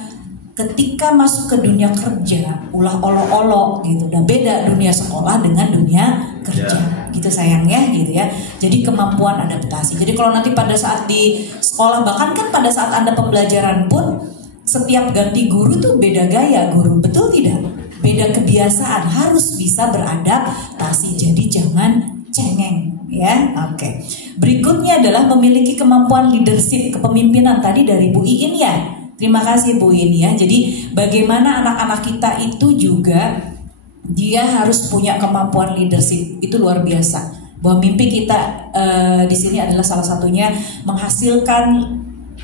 ketika masuk ke dunia kerja, ulah olok-olok gitu. Udah beda dunia sekolah dengan dunia kerja. Gitu sayang ya, gitu ya. Jadi kemampuan adaptasi. Jadi kalau nanti pada saat di sekolah, bahkan kan pada saat Anda pembelajaran pun setiap ganti guru tuh beda gaya guru, betul tidak? Beda kebiasaan, harus bisa beradaptasi. Jadi jangan cengeng ya. Oke. Berikutnya adalah memiliki kemampuan leadership, kepemimpinan tadi dari Bu Iin ya. Terima kasih Bu Iin ya. Jadi bagaimana anak-anak kita itu juga dia harus punya kemampuan leadership, itu luar biasa. Bahwa mimpi kita di sini adalah salah satunya menghasilkan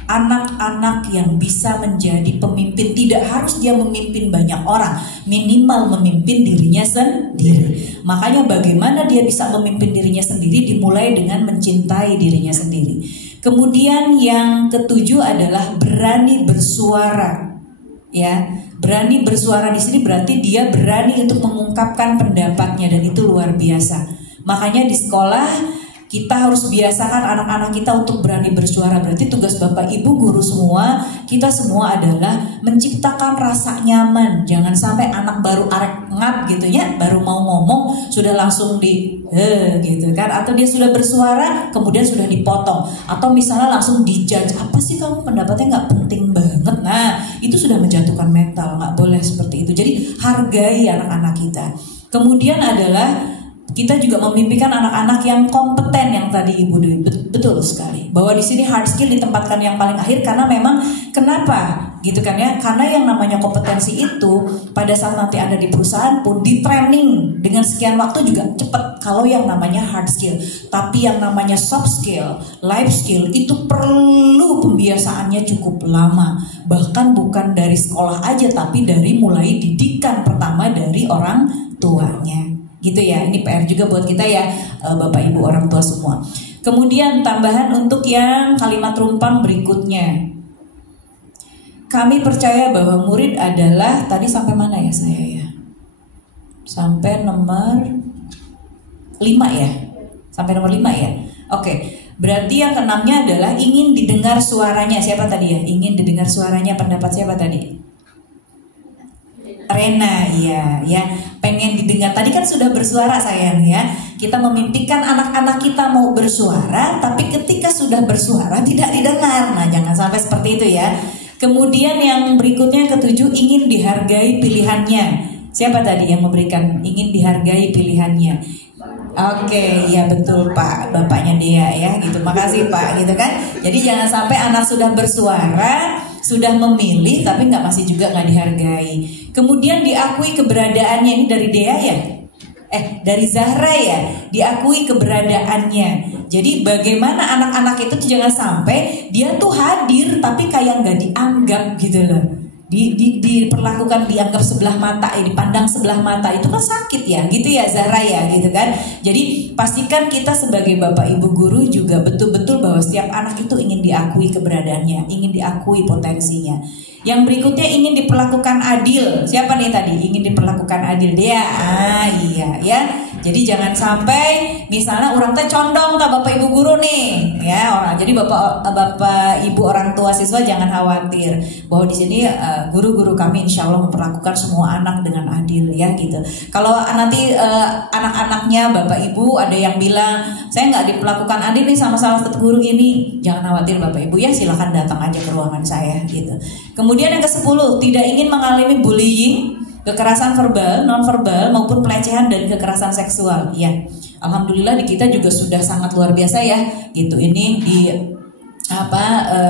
anak-anak yang bisa menjadi pemimpin. Tidak harus dia memimpin banyak orang, minimal memimpin dirinya sendiri. Makanya bagaimana dia bisa memimpin dirinya sendiri dimulai dengan mencintai dirinya sendiri. Kemudian yang ketujuh adalah berani bersuara. Ya, berani bersuara di sini berarti dia berani untuk mengungkapkan pendapatnya, dan itu luar biasa. Makanya di sekolah kita harus biasakan anak-anak kita untuk berani bersuara. Berarti tugas Bapak Ibu guru semua, kita semua adalah menciptakan rasa nyaman. Jangan sampai anak baru arek ngap gitu ya, baru mau ngomong sudah langsung gitu kan, atau dia sudah bersuara kemudian sudah dipotong, atau misalnya langsung dijudge, apa sih kamu pendapatnya nggak penting banget. Nah, itu sudah menjatuhkan mental, nggak boleh seperti itu. Jadi hargai anak-anak kita. Kemudian adalah kita juga memimpikan anak-anak yang kompeten, yang tadi Ibu Dwi betul sekali. Bahwa di sini hard skill ditempatkan yang paling akhir karena memang kenapa gitu kan ya? Karena yang namanya kompetensi itu pada saat nanti Anda di perusahaan pun di training dengan sekian waktu juga cepat kalau yang namanya hard skill. Tapi yang namanya soft skill, life skill itu perlu pembiasaannya cukup lama. Bahkan bukan dari sekolah aja, tapi dari mulai didikan pertama dari orang tuanya. Gitu ya, ini PR juga buat kita ya, Bapak Ibu orang tua semua. Kemudian tambahan untuk yang kalimat rumpang berikutnya. Kami percaya bahwa murid adalah, tadi sampai mana ya saya ya? Sampai nomor 5 ya? Sampai nomor 5 ya? Oke, berarti yang keenamnya adalah ingin didengar suaranya. Siapa tadi ya? Ingin didengar suaranya, pendapat siapa tadi? Rena, iya ya, pengen didengar. Tadi kan sudah bersuara sayang ya. Kita memimpikan anak-anak kita mau bersuara, tapi ketika sudah bersuara tidak didengar. Nah, jangan sampai seperti itu ya. Kemudian yang berikutnya ketujuh, ingin dihargai pilihannya. Siapa tadi yang memberikan ingin dihargai pilihannya? Oke, ya betul Pak, bapaknya dia ya gitu. Makasih Pak gitu kan. Jadi jangan sampai anak sudah bersuara, sudah memilih tapi masih juga nggak dihargai. Kemudian diakui keberadaannya, ini dari Dea ya? Dari Zahra ya, diakui keberadaannya. Jadi bagaimana anak-anak itu jangan sampai dia tuh hadir tapi kayak nggak dianggap gitu loh. Diperlakukan, dianggap sebelah mata, dipandang sebelah mata, itu kan sakit ya, gitu ya Zahra ya, gitu kan. Jadi pastikan kita sebagai Bapak Ibu guru juga betul-betul bahwa setiap anak itu ingin diakui keberadaannya, ingin diakui potensinya. Yang berikutnya ingin diperlakukan adil. Siapa nih tadi ingin diperlakukan adil? Dia, iya ya. Jadi jangan sampai misalnya orang teh condong tak Bapak Ibu guru nih, ya orang. Jadi Bapak Ibu orang tua siswa jangan khawatir bahwa di sini guru-guru kami insya Allah memperlakukan semua anak dengan adil ya gitu. Kalau nanti anak-anaknya Bapak Ibu ada yang bilang saya nggak diperlakukan adil nih sama salah satu guru ini, jangan khawatir Bapak Ibu ya, silakan datang aja ke ruangan saya gitu. Kemudian yang ke-10, tidak ingin mengalami bullying, kekerasan verbal, non-verbal maupun pelecehan dan kekerasan seksual. Ya, alhamdulillah di kita juga sudah sangat luar biasa ya, gitu. Ini di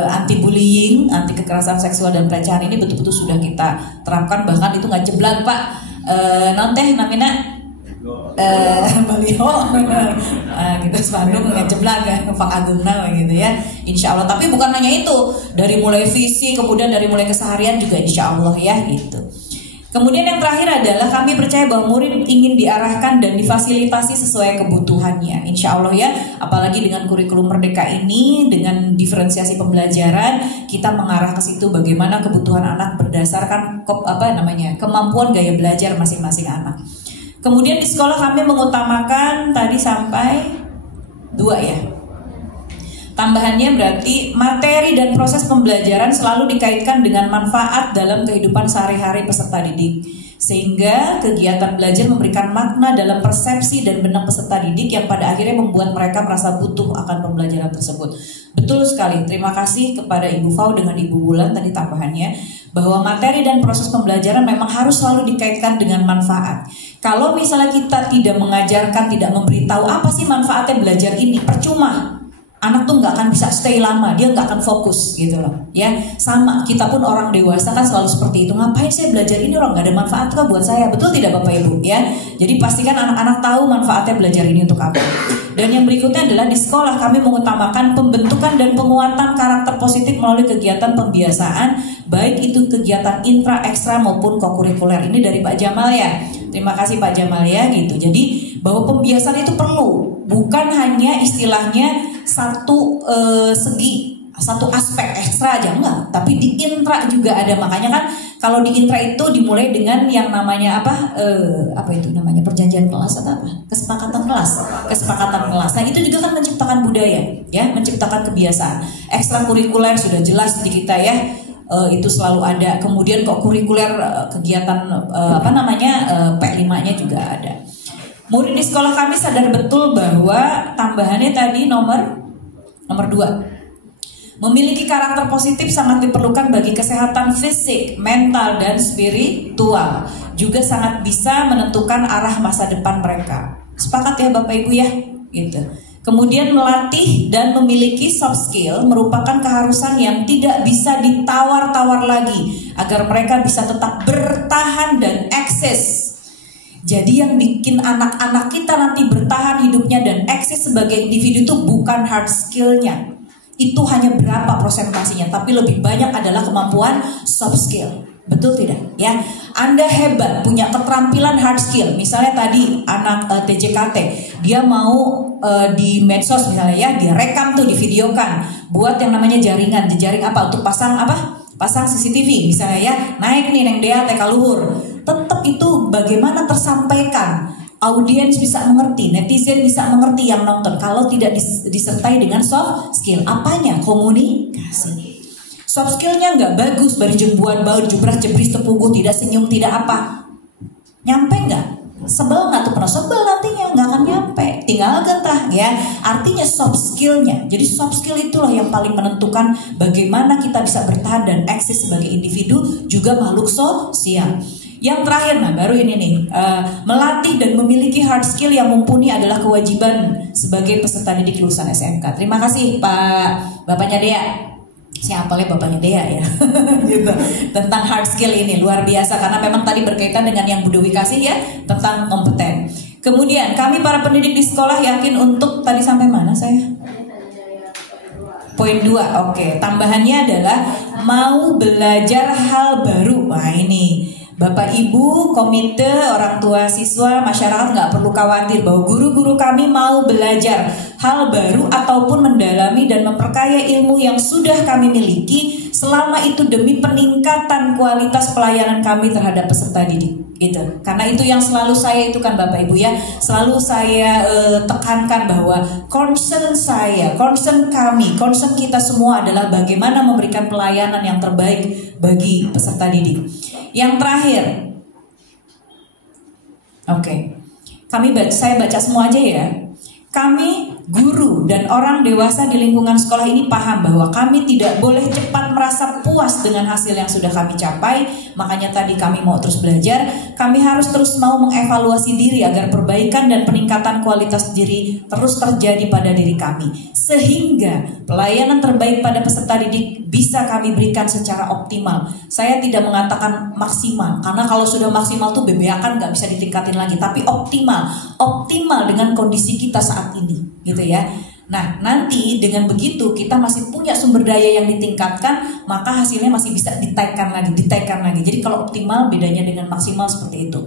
anti bullying, anti kekerasan seksual dan pelecehan ini betul-betul sudah kita terapkan, bahkan itu nggak jeblak Pak. Non teh namina baliho, gitu spanduk nggak jeblak ya, Pak Agungna gitu ya. Insya Allah. Tapi bukan hanya itu, dari mulai visi, kemudian dari mulai keseharian juga insya Allah ya gitu. Kemudian yang terakhir adalah kami percaya bahwa murid ingin diarahkan dan difasilitasi sesuai kebutuhannya. Insya Allah ya, apalagi dengan kurikulum Merdeka ini, dengan diferensiasi pembelajaran, kita mengarah ke situ bagaimana kebutuhan anak berdasarkan kemampuan gaya belajar masing-masing anak. Kemudian di sekolah kami mengutamakan tadi sampai 2 ya. Tambahannya berarti materi dan proses pembelajaran selalu dikaitkan dengan manfaat dalam kehidupan sehari-hari peserta didik. Sehingga kegiatan belajar memberikan makna dalam persepsi dan benak peserta didik yang pada akhirnya membuat mereka merasa butuh akan pembelajaran tersebut. Betul sekali, terima kasih kepada Ibu Fau dengan Ibu Bulan tadi tambahannya, bahwa materi dan proses pembelajaran memang harus selalu dikaitkan dengan manfaat. Kalau misalnya kita tidak mengajarkan, tidak memberitahu apa sih manfaatnya belajar ini, percuma. Anak tuh nggak akan bisa stay lama, dia nggak akan fokus gitu loh, ya. Sama kita pun orang dewasa kan selalu seperti itu. Ngapain saya belajar ini, orang nggak ada manfaat kah buat saya? Betul tidak Bapak Ibu, ya? Jadi pastikan anak-anak tahu manfaatnya belajar ini untuk apa. Dan yang berikutnya adalah di sekolah kami mengutamakan pembentukan dan penguatan karakter positif melalui kegiatan pembiasaan, baik itu kegiatan intra, ekstra maupun kokurikuler. Ini dari Pak Jamal ya. Terima kasih Pak Jamal ya gitu. Jadi bahwa pembiasaan itu perlu, bukan hanya istilahnya satu segi, satu aspek ekstra aja, enggak, tapi di intra juga ada. Makanya kan kalau di intra itu dimulai dengan yang namanya apa itu namanya, perjanjian kelas atau apa, kesepakatan kelas. Nah itu juga kan menciptakan budaya, ya, menciptakan kebiasaan. Ekstrakurikuler sudah jelas di kita ya, itu selalu ada. Kemudian kok kurikuler kegiatan P5-nya juga ada. Murid di sekolah kami sadar betul bahwa tambahannya tadi nomor 2, memiliki karakter positif sangat diperlukan bagi kesehatan fisik, mental, dan spiritual. Juga sangat bisa menentukan arah masa depan mereka. Sepakat ya Bapak Ibu ya? Gitu. Kemudian melatih dan memiliki soft skill merupakan keharusan yang tidak bisa ditawar-tawar lagi agar mereka bisa tetap bertahan dan eksis. Jadi yang bikin anak-anak kita nanti bertahan hidupnya dan eksis sebagai individu itu bukan hard skill-nya. Itu hanya berapa persentasenya, tapi lebih banyak adalah kemampuan soft skill. Betul tidak? Ya, Anda hebat, punya keterampilan hard skill. Misalnya tadi anak TJKT, dia mau di medsos misalnya ya, dia rekam tuh, divideokan, buat yang namanya jaringan. Jaring apa? Untuk pasang apa? Pasang CCTV misalnya ya, naik nih neng dea TK Luhur. Tetap itu bagaimana tersampaikan, audiens bisa mengerti, netizen bisa mengerti yang nonton kalau tidak disertai dengan soft skill. Apanya? Komunikasi. Soft skillnya nggak bagus, baru jembuan bau, jubras-jebris, tepuguh, tidak senyum, tidak apa. Nyampe nggak? Sebel nggak tuh? Pernah sebel nantinya, nggak akan nyampe. Tinggal getah ya. Artinya soft skillnya. Jadi soft skill itulah yang paling menentukan bagaimana kita bisa bertahan dan eksis sebagai individu, juga makhluk sosial. Yang terakhir, nah baru ini nih, melatih dan memiliki hard skill yang mumpuni adalah kewajiban sebagai peserta didik lulusan SMK. Terima kasih Pak Bapaknya Dea. Siapa ya Bapaknya Dea ya? Gitu. Tentang hard skill ini luar biasa karena memang tadi berkaitan dengan yang Bu Dewi kasih ya, tentang kompeten. Kemudian kami para pendidik di sekolah yakin untuk, tadi sampai mana saya? Poin 2, oke. Tambahannya adalah mau belajar hal baru. Wah ini Bapak Ibu, komite, orang tua siswa, masyarakat nggak perlu khawatir bahwa guru-guru kami mau belajar hal baru ataupun mendalami dan memperkaya ilmu yang sudah kami miliki, selama itu demi peningkatan kualitas pelayanan kami terhadap peserta didik. Gitu. Karena itu yang selalu saya itu kan Bapak Ibu ya, selalu saya tekankan bahwa concern saya, concern kami, concern kita semua adalah bagaimana memberikan pelayanan yang terbaik bagi peserta didik. Yang terakhir, oke, saya baca semua aja ya. Kami guru dan orang dewasa di lingkungan sekolah ini paham bahwa kami tidak boleh cepat merasa puas dengan hasil yang sudah kami capai. Makanya tadi kami mau terus belajar. Kami harus terus mau mengevaluasi diri agar perbaikan dan peningkatan kualitas diri terus terjadi pada diri kami, sehingga pelayanan terbaik pada peserta didik bisa kami berikan secara optimal. Saya tidak mengatakan maksimal, karena kalau sudah maksimal tuh bebeakan nggak bisa ditingkatin lagi, tapi optimal dengan kondisi kita saat ini, gitu ya. Nah, nanti dengan begitu kita masih punya sumber daya yang ditingkatkan, maka hasilnya masih bisa ditekan lagi. Jadi kalau optimal bedanya dengan maksimal seperti itu.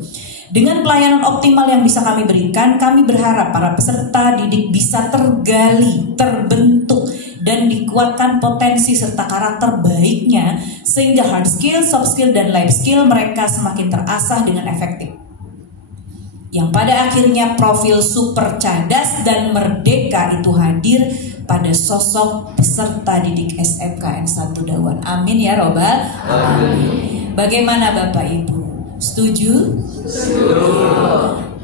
Dengan pelayanan optimal yang bisa kami berikan, kami berharap para peserta didik bisa tergali, terbentuk, dan dikuatkan potensi serta karakter baiknya, sehingga hard skill, soft skill, dan life skill mereka semakin terasah dengan efektif. Yang pada akhirnya profil super cerdas dan merdeka itu hadir pada sosok peserta didik SMKN 1 Dawan. Amin ya robbal alamin. Bagaimana Bapak Ibu? Setuju? Setuju.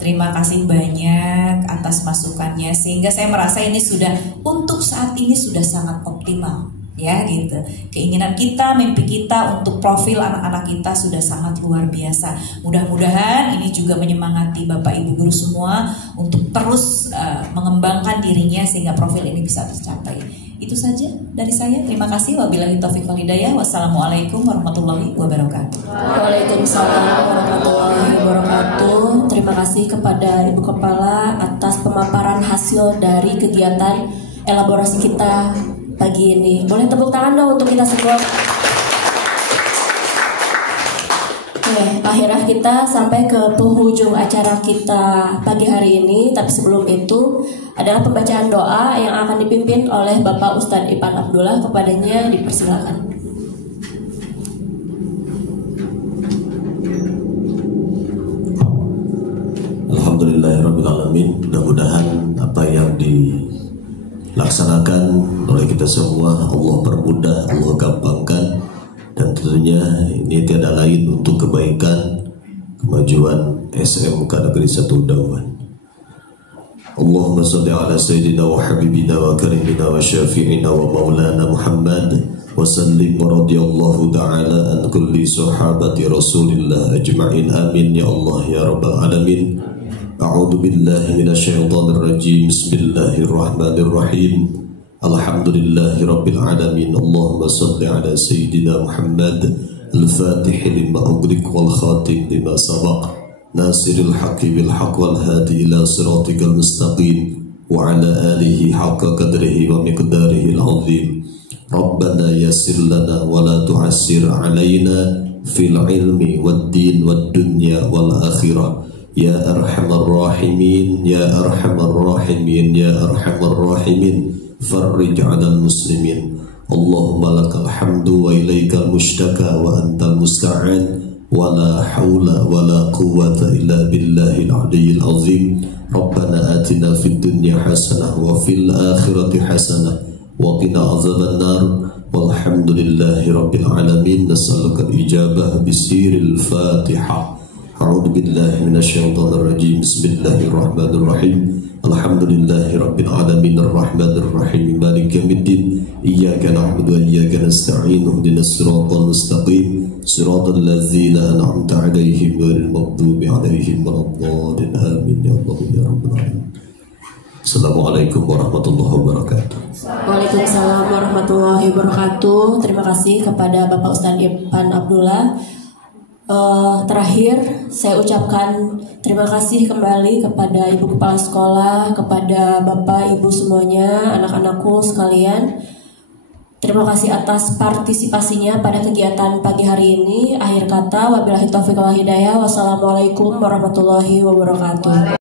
Terima kasih banyak atas masukannya, sehingga saya merasa ini sudah untuk saat ini sudah sangat optimal. Ya gitu, keinginan kita, mimpi kita untuk profil anak-anak kita sudah sangat luar biasa. Mudah-mudahan ini sekali juga menyemangati Bapak Ibu guru semua untuk terus mengembangkan dirinya sehingga profil ini bisa tercapai. Itu saja dari saya. Terima kasih. Wabillahi taufiq wal hidayah. Wassalamualaikum warahmatullahi wabarakatuh. Waalaikumsalam warahmatullahi wabarakatuh. Terima kasih kepada Ibu Kepala atas pemaparan hasil dari kegiatan elaborasi kita pagi ini. Boleh tepuk tangan dong untuk kita semua. Akhirnya kita sampai ke penghujung acara kita pagi hari ini. Tapi sebelum itu adalah pembacaan doa yang akan dipimpin oleh Bapak Ustadz Ipan Abdullah. Kepadanya dipersilakan. Alhamdulillahirrabbilalamin. Mudah-mudahan apa yang dilaksanakan oleh kita semua Allah permudah, Allah gampangkan. Dan tentunya ini tiada lain untuk kebaikan, kemajuan SMK Negeri 1 Dawan. Allahumma salli ala sayyidina wa habibina wa karimina wa syafi'ina wa maulana Muhammad wa sallim wa radiyallahu ta'ala an kulli sahabati Rasulillah ajma'in. Amin ya Allah ya rabbal alamin. A'udzu billahi minasyaitonir rajim. Bismillahirrahmanirrahim. Alhamdulillahi rabbil alamin. Allahumma salli ala sayyidina Muhammad al-fatih lima ughliq wal khatim lima sabaq nasiril haqqi bil haqq wal hadi ila siratikal mustaqim wa ala alihi haqqa qadrihi wa miqdarihi al-azim. Rabbana yassir lana wa la tu'assir alaina fil ilmi wad din wad dunya wal akhirah ya arhamar rahimin ya arhamar rahimin ya arhamar rahimin. Farrij 'alal muslimin. Allahumma lakal hamdu wa ilaikal mushtaka wa antal musta'an wa la haula wa la quwwata illa billahil aliyyil azim. Rabbana atina fid dunya hasanah wa fil akhirati hasanah wa qina azaban nar. Walhamdulillahi rabbil alamin. Nas'aluka al-ijabah bisiril Fatihah. A'udzu billahi minasyaitonir rajim. Bismillahirrahmanirrahim. Alhamdulillahi rabbil alamin arrahmanir rahim maliki yaumiddin iyyaka na'budu wa iyyaka nasta'in ihdinas siratal mustaqim siratal ladzina an'amta 'alaihim ghairil maghdubi 'alaihim waladdallin amin ya Allah ya rabbal alamin. Assalamualaikum warahmatullahi wabarakatuh. Waalaikumsalam warahmatullahi wabarakatuh. Terima kasih kepada Bapak Ustadz Ipan Abdullah. Terakhir saya ucapkan terima kasih kembali kepada Ibu Kepala Sekolah, kepada Bapak Ibu semuanya, anak-anakku sekalian. Terima kasih atas partisipasinya pada kegiatan pagi hari ini. Akhir kata, wabillahi taufiq wal hidayah. Wassalamualaikum warahmatullahi wabarakatuh.